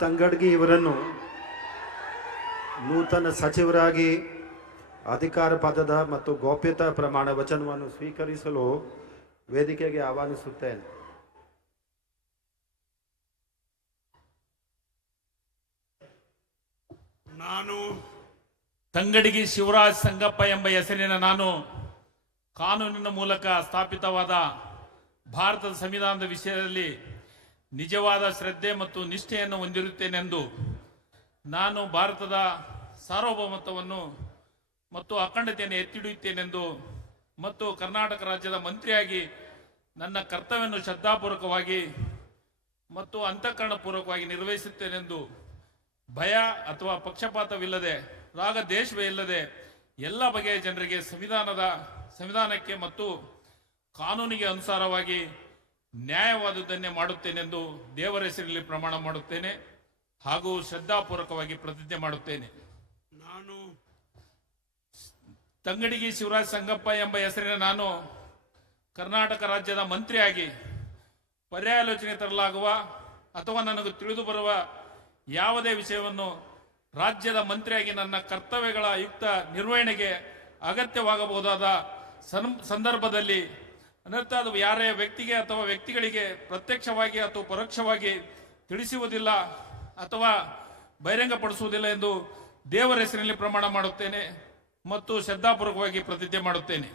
ತಂಗಡ್ಗಿ ಇವರನ್ನು ನೂತನ ಸಚಿವರಾಗಿ ಅಧಿಕಾರ ಪದದ ಮತ್ತು ಗೌಪ್ಯತಾ ಪ್ರಮಾಣ ವಚನವನ್ನು ಸ್ವೀಕರಿಸಲು ವೇದಿಕೆಗೆ ಆಹ್ವಾನಿಸುತ್ತೇನೆ. ನಾನು ತಂಗಡಗಿ ಶಿವರಾಜ್ ಸಂಗಪ್ಪ ಎಂಬ ಹೆಸರಿನ ನಾನು ಕಾನೂನಿನ ಮೂಲಕ ಸ್ಥಾಪಿತವಾದ ಭಾರತದ ಸಂವಿಧಾನದ ವಿಷಯದಲ್ಲಿ ನಿಜವಾದ ಶ್ರದ್ಧೆ ಮತ್ತು ನಿಷ್ಠೆಯನ್ನು ಹೊಂದಿರುತ್ತೇನೆಂದು, ನಾನು ಭಾರತದ ಸಾರ್ವಭೌಮತ್ವವನ್ನು ಮತ್ತು ಅಖಂಡತೆಯನ್ನು ಎತ್ತಿಡಿಯುತ್ತೇನೆಂದು ಮತ್ತು ಕರ್ನಾಟಕ ರಾಜ್ಯದ ಮಂತ್ರಿಯಾಗಿ ನನ್ನ ಕರ್ತವ್ಯವನ್ನು ಶ್ರದ್ಧಾಪೂರ್ವಕವಾಗಿ ಮತ್ತು ಅಂತಃಕರಣಪೂರ್ವಕವಾಗಿ ನಿರ್ವಹಿಸುತ್ತೇನೆಂದು ಭಯ ಅಥವಾ ಪಕ್ಷಪಾತವಿಲ್ಲದೆ ರಾಗ ದ್ವೇಷವೇ ಇಲ್ಲದೆ ಎಲ್ಲ ಬಗೆಯ ಜನರಿಗೆ ಸಂವಿಧಾನಕ್ಕೆ ಮತ್ತು ಕಾನೂನಿಗೆ ಅನುಸಾರವಾಗಿ ನ್ಯಾಯವಾದುದನ್ನೇ ಮಾಡುತ್ತೇನೆಂದು ದೇವರ ಹೆಸರಲ್ಲಿ ಪ್ರಮಾಣ ಮಾಡುತ್ತೇನೆ ಹಾಗೂ ಶ್ರದ್ಧಾಪೂರ್ವಕವಾಗಿ ಪ್ರತಿಜ್ಞೆ ಮಾಡುತ್ತೇನೆ. ನಾನು ತಂಗಡಗಿ ಶಿವರಾಜ್ ಸಂಗಪ್ಪ ಎಂಬ ಹೆಸರಿನ ನಾನು ಕರ್ನಾಟಕ ರಾಜ್ಯದ ಮಂತ್ರಿಯಾಗಿ ಪರ್ಯಾಲೋಚನೆ ತರಲಾಗುವ ಅಥವಾ ನನಗೆ ತಿಳಿದು ಬರುವ ಯಾವುದೇ ವಿಷಯವನ್ನು ರಾಜ್ಯದ ಮಂತ್ರಿಯಾಗಿ ನನ್ನ ಕರ್ತವ್ಯಗಳ ಯುಕ್ತ ನಿರ್ವಹಣೆಗೆ ಅಗತ್ಯವಾಗಬಹುದಾದ ಸಂದರ್ಭದಲ್ಲಿ ಅನರ್ಥಾದ ಯಾರೇ ವ್ಯಕ್ತಿಗೆ ಅಥವಾ ವ್ಯಕ್ತಿಗಳಿಗೆ ಪ್ರತ್ಯಕ್ಷವಾಗಿ ಅಥವಾ ಪರೋಕ್ಷವಾಗಿ ತಿಳಿಸುವುದಿಲ್ಲ ಅಥವಾ ಬಹಿರಂಗಪಡಿಸುವುದಿಲ್ಲ ಎಂದು ದೇವರ ಹೆಸರಿನಲ್ಲಿ ಪ್ರಮಾಣ ಮಾಡುತ್ತೇನೆ ಮತ್ತು ಶ್ರದ್ಧಾಪೂರ್ವಕವಾಗಿ ಪ್ರತಿಜ್ಞೆ ಮಾಡುತ್ತೇನೆ.